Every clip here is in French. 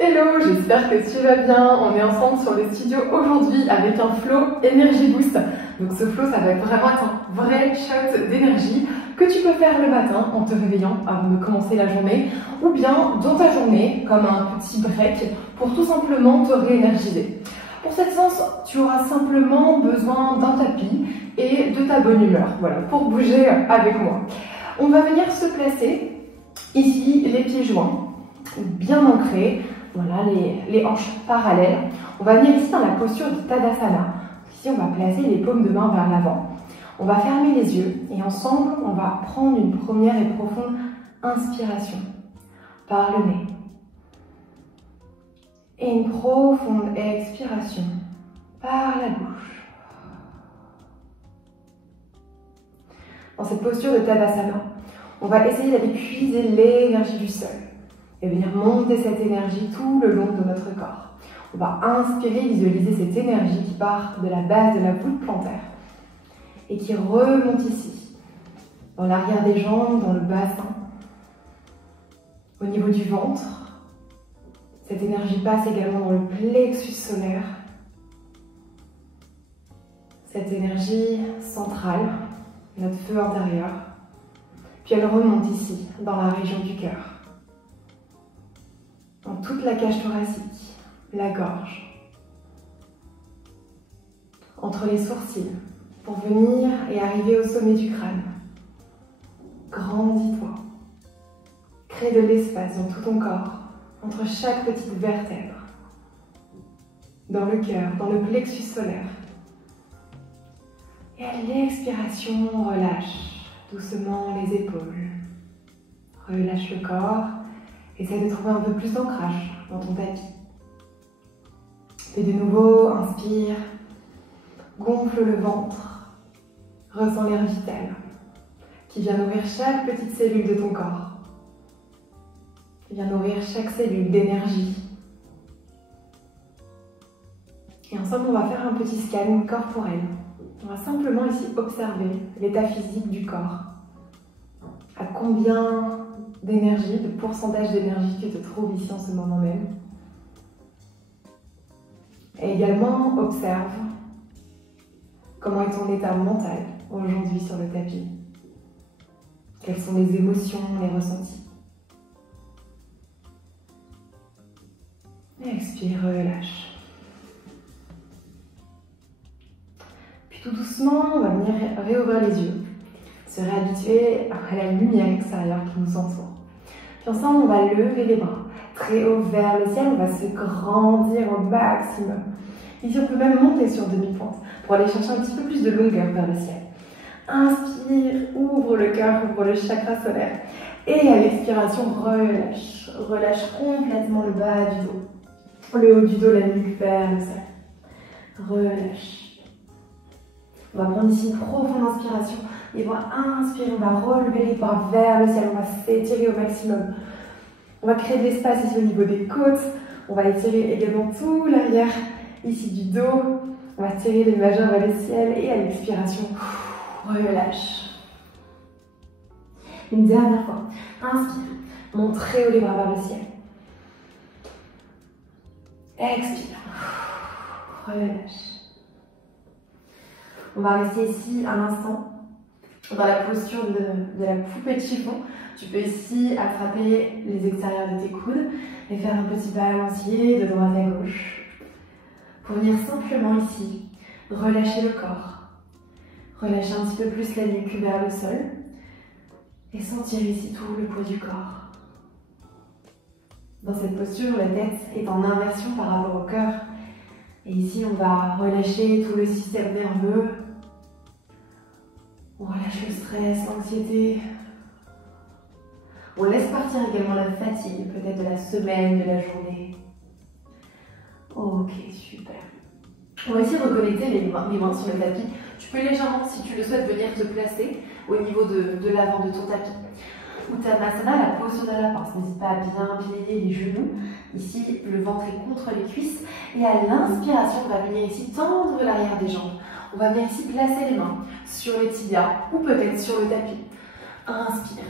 Hello, j'espère que tu vas bien. On est ensemble sur le studio aujourd'hui avec un flow Energy Boost. Donc ce flow, ça va vraiment être un vrai shot d'énergie que tu peux faire le matin en te réveillant avant de commencer la journée ou bien dans ta journée comme un petit break pour tout simplement te réénergiser. Pour cette séance, tu auras simplement besoin d'un tapis et de ta bonne humeur, voilà, pour bouger avec moi. On va venir se placer ici, les pieds joints, bien ancrés. Voilà, les hanches parallèles. On va venir ici dans la posture de Tadasana. Ici, on va placer les paumes de main vers l'avant. On va fermer les yeux et ensemble, on va prendre une première et profonde inspiration par le nez. Et une profonde expiration par la bouche. Dans cette posture de Tadasana, on va essayer d'aller puiser l'énergie du sol et venir monter cette énergie tout le long de notre corps. On va inspirer, visualiser cette énergie qui part de la base de la voûte plantaire et qui remonte ici, dans l'arrière des jambes, dans le bassin, au niveau du ventre. Cette énergie passe également dans le plexus solaire, cette énergie centrale, notre feu intérieur, puis elle remonte ici, dans la région du cœur. Dans toute la cage thoracique, la gorge, entre les sourcils, pour venir et arriver au sommet du crâne. Grandis-toi, crée de l'espace dans tout ton corps, entre chaque petite vertèbre, dans le cœur, dans le plexus solaire. Et à l'expiration, relâche doucement les épaules, relâche le corps. Essaie de trouver un peu plus d'ancrage dans ton tapis. Et de nouveau, inspire, gonfle le ventre, ressens l'air vital qui vient nourrir chaque petite cellule de ton corps, qui vient nourrir chaque cellule d'énergie. Et ensemble, on va faire un petit scan corporel. On va simplement ici observer l'état physique du corps. À combien d'énergie, de pourcentage d'énergie que tu trouves ici en ce moment même. Et également, observe comment est ton état mental aujourd'hui sur le tapis. Quelles sont les émotions, les ressentis. Et expire, relâche. Puis tout doucement, on va venir réouvrir les yeux, se réhabituer à la lumière extérieure qui nous entoure. Puis ensemble, on va lever les bras très haut vers le ciel, on va se grandir au maximum. Ici, on peut même monter sur demi-pointe pour aller chercher un petit peu plus de longueur vers le ciel. Inspire, ouvre le cœur, ouvre le chakra solaire. Et à l'expiration, relâche. Relâche complètement le bas du dos. Le haut du dos, la nuque vers le sol. Relâche. On va prendre ici une profonde inspiration. Et on va inspirer, on va relever les bras vers le ciel, on va s'étirer au maximum. On va créer de l'espace ici au niveau des côtes. On va étirer également tout l'arrière ici du dos. On va tirer les majeurs vers le ciel et à l'expiration, relâche. Une dernière fois. Inspire, monte très haut les bras vers le ciel. Expire, relâche. On va rester ici un instant dans la posture de la poupée de chiffon. Tu peux ici attraper les extérieurs de tes coudes et faire un petit balancier de droite à gauche. Pour venir simplement ici, relâcher le corps. Relâcher un petit peu plus la nuque vers le sol. Et sentir ici tout le poids du corps. Dans cette posture, la tête est en inversion par rapport au cœur. Et ici, on va relâcher tout le système nerveux. On relâche le stress, l'anxiété. On laisse partir également la fatigue, peut-être de la semaine, de la journée. Ok, super. On va ici reconnecter les mains sur le tapis. Tu peux légèrement, si tu le souhaites, venir te placer au niveau de l'avant de ton tapis. Uttanasana, la posture de la pince. N'hésite pas à bien plier les genoux. Ici, le ventre est contre les cuisses. Et à l'inspiration, on va venir ici tendre l'arrière des jambes. On va venir ici placer les mains sur les tibias ou peut-être sur le tapis. Inspire.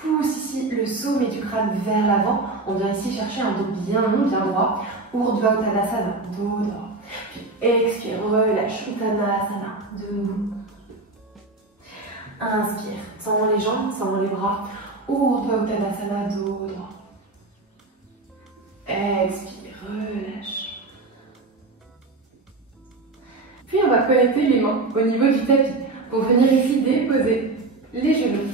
Pousse ici le sommet du crâne vers l'avant. On vient ici chercher un dos bien long, bien droit. Urdhva Uttanasana, dos droit. Puis expire, relâche, Uttanasana, de nouveau. Inspire, tends les jambes, tends les bras. Urdhva Uttanasana, dos droit. Expire, relâche. Puis on va connecter les mains au niveau du tapis pour venir ici déposer les genoux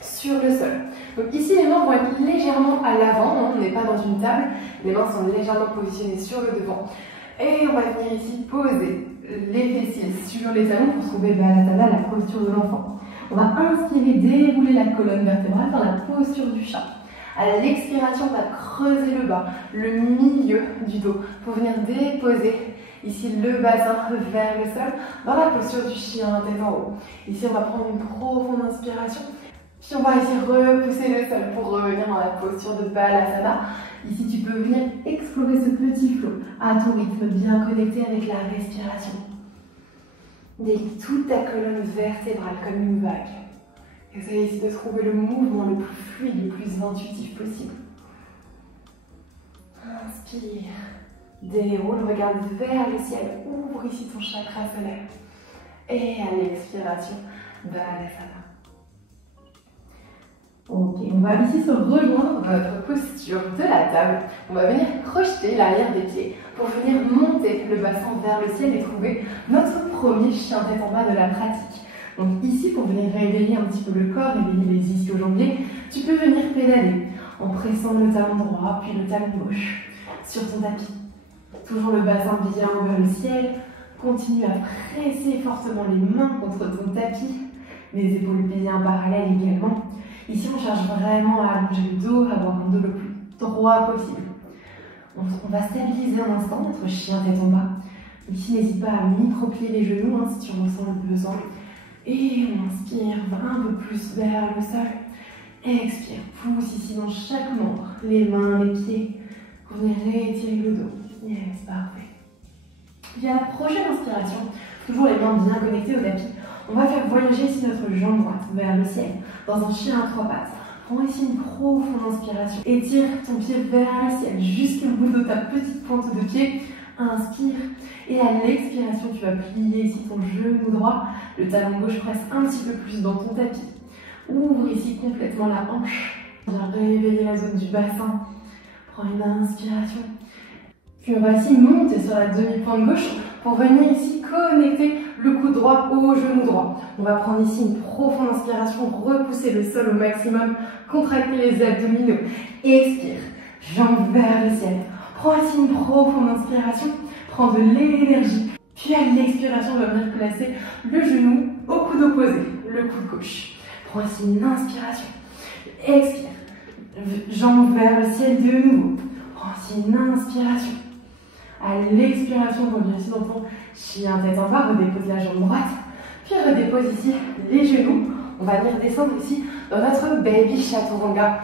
sur le sol. Donc ici les mains vont être légèrement à l'avant, on n'est pas dans une table, les mains sont légèrement positionnées sur le devant. Et on va venir ici poser les fessiers sur les talons pour trouver Baladhana, la posture de l'enfant. On va inspirer, dérouler la colonne vertébrale dans la posture du chat. À l'expiration, on va creuser le bas, le milieu du dos pour venir déposer ici le bassin vers le sol dans la posture du chien, tête en haut. Ici, on va prendre une profonde inspiration. Puis on va ici repousser le sol pour revenir dans la posture de Balasana. Ici, tu peux venir explorer ce petit flot à ton rythme, bien connecté avec la respiration. Délie toute ta colonne vertébrale comme une vague. Essaye ici de trouver le mouvement le plus fluide, le plus intuitif possible. Inspire, déroule, regarde vers le ciel, ouvre ici ton chakra solaire. Et à l'expiration, Balasana. Ok, on va ici se rejoindre dans notre posture de la table. On va venir crocheter l'arrière des pieds pour venir monter le bassin vers le ciel et trouver notre premier chien tête en bas de la pratique. Donc ici, pour venir réveiller un petit peu le corps, réveiller les ischio-jambiers, tu peux venir pédaler en pressant le talon droit puis le talon gauche sur ton tapis. Toujours le bassin bien vers le ciel. Continue à presser fortement les mains contre ton tapis, les épaules bien parallèles également. Ici, on cherche vraiment à allonger le dos, à avoir un dos le plus droit possible. On va stabiliser un instant notre chien tête en bas. Ici, n'hésite pas à micro-plier les genoux si tu ressens le besoin. Et on inspire un peu plus vers le sol. Expire, pousse ici dans chaque membre, les mains, les pieds, pour venir réétirer le dos. Yes, parfait. Puis à la prochaine inspiration, toujours les mains bien connectées au tapis, on va faire voyager ici notre jambe droite vers le ciel, dans un chien à trois pattes. Prends ici une profonde inspiration. Étire ton pied vers le ciel, jusqu'au bout de ta petite pointe de pied. Inspire. Et à l'expiration, tu vas plier ici ton genou droit. Le talon gauche presse un petit peu plus dans ton tapis. Ouvre ici complètement la hanche. Viens réveiller la zone du bassin. Prends une inspiration. Puis on va ici monter sur la demi-pointe gauche pour venir ici connecter le coude droit au genou droit. On va prendre ici une profonde inspiration, repousser le sol au maximum, contracter les abdominaux. Expire, jambes vers le ciel. Prends ici une profonde inspiration, prends de l'énergie. Puis à l'expiration, on va venir placer le genou au coude opposé, le coude gauche. Prends ici une inspiration. Expire, jambes vers le ciel de nouveau. Prends ici une inspiration. À l'expiration, reviens ici dans ton chien tête en bas, redépose la jambe droite, puis redépose ici les genoux. On va venir descendre ici dans notre baby chaturanga.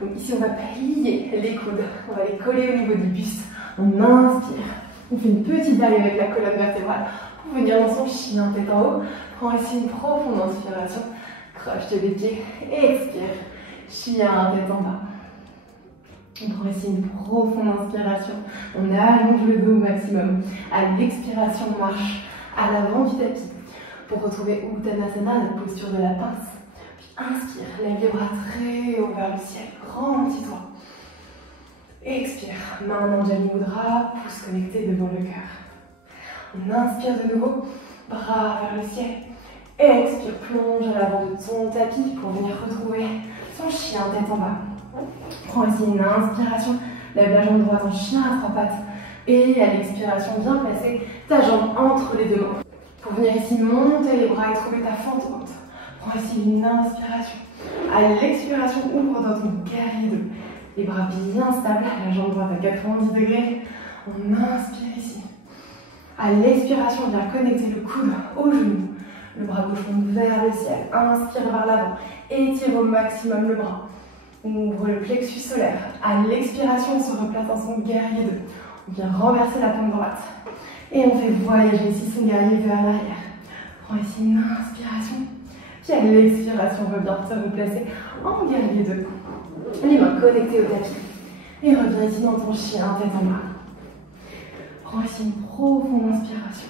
Donc ici, on va plier les coudes, on va les coller au niveau du buste. On inspire, on fait une petite vague avec la colonne vertébrale pour venir dans son chien tête en haut. Prends ici une profonde inspiration, croche les pieds, expire, chien tête en bas. On prend ici une profonde inspiration, on allonge le dos au maximum. À l'expiration, on marche à l'avant du tapis pour retrouver Uttanasana, la posture de la pince. Puis inspire, lève les bras très haut vers le ciel, grandis-toi. Expire, main en Anjali Mudra, pouce connecté devant le cœur. On inspire de nouveau, bras vers le ciel. Expire, plonge à l'avant de ton tapis pour venir retrouver son chien tête en bas. Prends ici une inspiration, lève la jambe droite en chien à trois pattes. Et à l'expiration, viens placer ta jambe entre les deux mains. Pour venir ici monter les bras et trouver ta fente haute. Prends ici une inspiration. À l'expiration, ouvre dans ton guerrier 2. Les bras bien stables, la jambe droite à 90 degrés. On inspire ici. À l'expiration, viens connecter le coude au genou. Le bras gauche monte vers le ciel. Inspire vers l'avant. Étire au maximum le bras. Ouvre le plexus solaire. À l'expiration, on se replace dans son guerrier 2. On vient renverser la paume droite. Et on fait voyager ici son guerrier vers l'arrière. Prends ici une inspiration. Puis à l'expiration, on va bien se replacer en guerrier 2. Les mains connectées au tapis. Et reviens ici dans ton chien, tête en bas. Prends ici une profonde inspiration.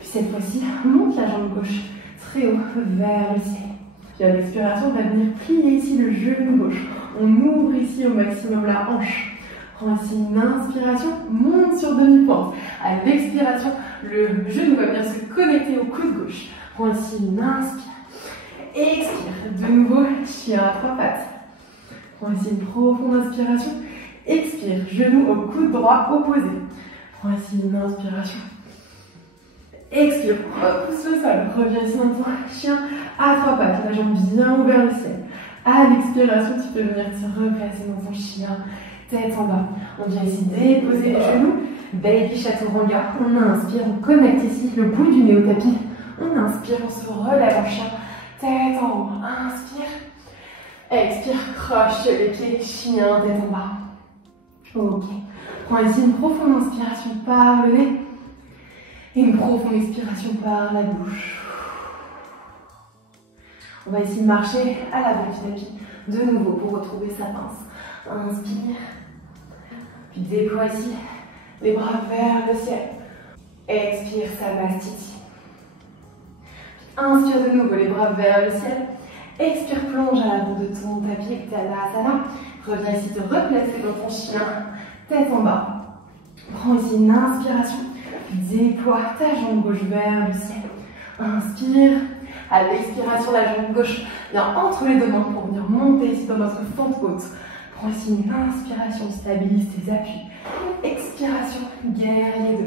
Puis cette fois-ci, monte la jambe gauche très haut vers le ciel. Puis à l'expiration, on va venir plier ici le genou gauche. On ouvre ici au maximum la hanche. Prends ici une inspiration, monte sur demi-pointe. À l'expiration, le genou va venir se connecter au coude gauche. Prends ici une inspire. Expire. De nouveau, chien à 3 pattes. Prends ici une profonde inspiration. Expire. Genou au coude droit opposé. Prends ici une inspiration. Expire. Repousse le sol. Reviens ici dans ton chien à 3 pattes. La jambe bien ouverte vers le ciel. À l'expiration, tu peux venir te replacer dans ton chien. Tête en bas. On vient ici déposer les genoux. Baby chaturanga. On inspire, on connecte ici le bout du nez au tapis. On inspire, on se relève en chien. Tête en haut. Inspire. Expire, croche les pieds, chien, tête en bas. Ok. Prends ici une profonde inspiration par le nez. Et une profonde expiration par la bouche. On va ici marcher à l'avant du tapis. De nouveau pour retrouver sa pince. Inspire. Puis déploie ici les bras vers le ciel. Expire, Samastiti. Inspire de nouveau les bras vers le ciel. Expire, plonge à l'avant de ton tapis, Uttanasana. Reviens ici te replacer dans ton chien, tête en bas. Prends ici une inspiration. Déploie ta jambe gauche vers le ciel. Inspire. À l'expiration, la jambe gauche vient entre les deux mains pour venir monter ici dans notre fente haute. Prends ici une inspiration, stabilise tes appuis. Expiration, guerrier 2.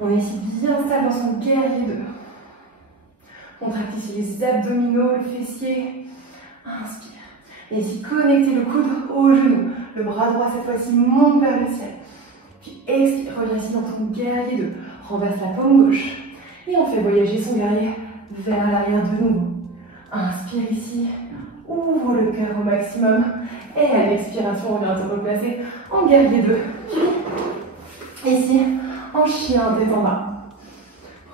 On est ici bien stable dans son guerrier 2. Contracte ici les abdominaux, le fessier. Inspire. Et ici, connectez le coude au genou. Le bras droit, cette fois-ci, monte vers le ciel. Puis expire, reviens ici dans ton guerrier 2. Renverse la paume gauche. Et on fait voyager son guerrier vers l'arrière de nouveau. Inspire ici. Ouvre le cœur au maximum. Et à l'expiration, on vient te replacer en guerrier 2. Puis ici, en chien, tête en bas.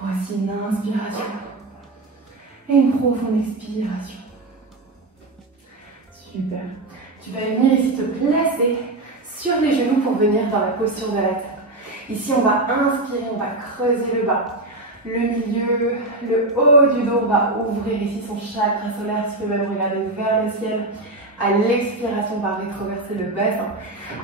Voici une inspiration. Et une profonde expiration. Super. Tu vas venir ici te placer sur les genoux pour venir dans la posture de la table. Ici, on va inspirer, on va creuser le bas. Le milieu, le haut du dos, on va ouvrir ici son chakra solaire. Tu peux même regarder vers le ciel. À l'expiration, on va rétroverser le bassin.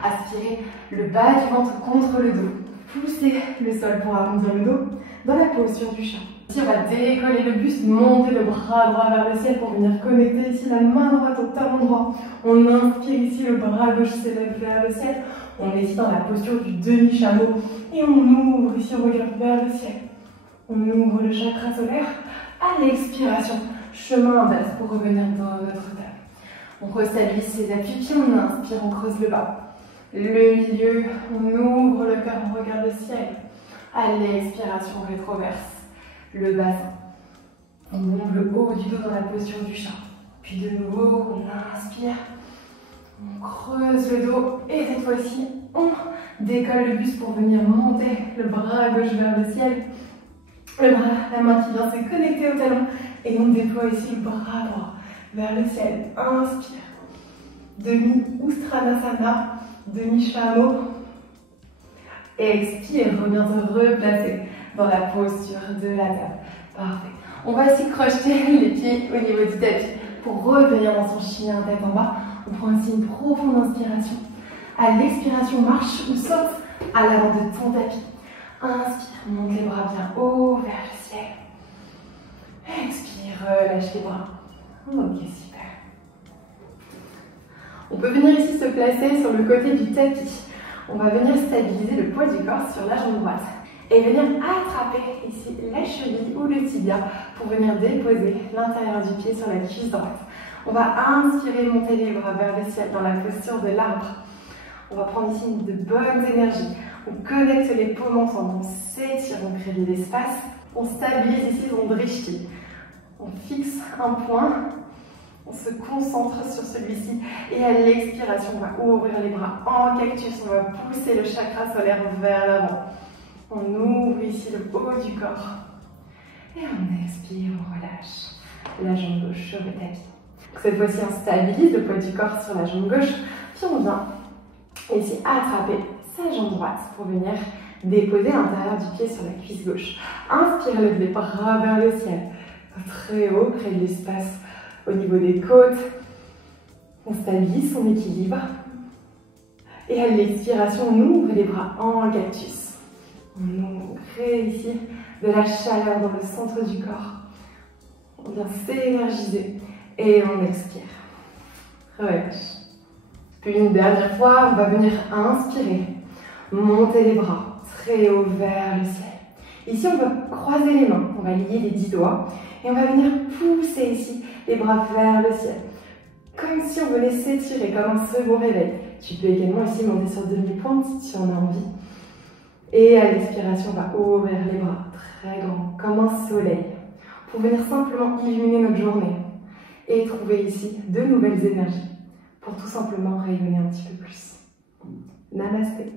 Aspirer le bas du ventre contre le dos. Pousser le sol pour arrondir le dos dans la posture du chat. Ici, on va décoller le buste, monter le bras droit vers le ciel pour venir connecter ici la main droite au talon droit. On inspire ici, le bras gauche s'élève vers le ciel. On est ici dans la posture du demi-chameau. Et on ouvre ici, on regarde vers le ciel. On ouvre le chakra solaire. À l'expiration, chemin inverse pour revenir dans notre table. On restabilise ses appuis, puis on inspire, on creuse le bas. Le milieu, on ouvre le cœur, on regarde le ciel. À l'expiration, on rétroverse le bassin. On monte le haut du dos dans la posture du chat. Puis de nouveau, on inspire. On creuse le dos. Et cette fois-ci, on décolle le buste pour venir monter le bras gauche vers le ciel. Le bras, la main qui vient se connecter au talon. Et on déploie ici le bras droit vers le ciel. Inspire. Demi-Ustradasana. Demi-chameau. Expire. Reviens te replacer dans la posture de la table. Parfait. On va ici crocheter les pieds au niveau du tapis pour revenir dans son chien tête en bas. On prend ici une profonde inspiration. À l'expiration, marche ou saute à l'avant de ton tapis. Inspire, monte les bras bien haut vers le ciel. Expire, relâche les bras. Ok, super. On peut venir ici se placer sur le côté du tapis. On va venir stabiliser le poids du corps sur la jambe droite. Et venir attraper ici la cheville ou le tibia pour venir déposer l'intérieur du pied sur la cuisse droite. On va inspirer, monter les bras vers le ciel dans la posture de l'arbre. On va prendre ici de bonnes énergies. On connecte les paumes ensemble, on s'étire, on crée de l'espace. On stabilise ici son drishti. On fixe un point, on se concentre sur celui-ci. Et à l'expiration, on va ouvrir les bras en cactus. On va pousser le chakra solaire vers l'avant. On ouvre ici le haut du corps. Et on expire, on relâche la jambe gauche sur le tapis. Cette fois-ci, on stabilise le poids du corps sur la jambe gauche, puis on vient ici attraper sa jambe droite pour venir déposer l'intérieur du pied sur la cuisse gauche. Inspire, lève les bras vers le ciel, très haut, crée de l'espace au niveau des côtes. On stabilise son équilibre. Et à l'expiration, on ouvre les bras en cactus. On crée ici de la chaleur dans le centre du corps. On vient s'énergiser et on expire. Relâche. Puis une dernière fois, on va venir inspirer, monter les bras très haut vers le ciel. Ici, on va croiser les mains, on va lier les 10 doigts et on va venir pousser ici les bras vers le ciel. Comme si on venait s'étirer, comme un second réveil. Tu peux également ici monter sur demi-pointe si on a envie. Et à l'expiration, on va ouvrir les bras très grands, comme un soleil, pour venir simplement illuminer notre journée et trouver ici de nouvelles énergies pour tout simplement rayonner un petit peu plus. Namasté.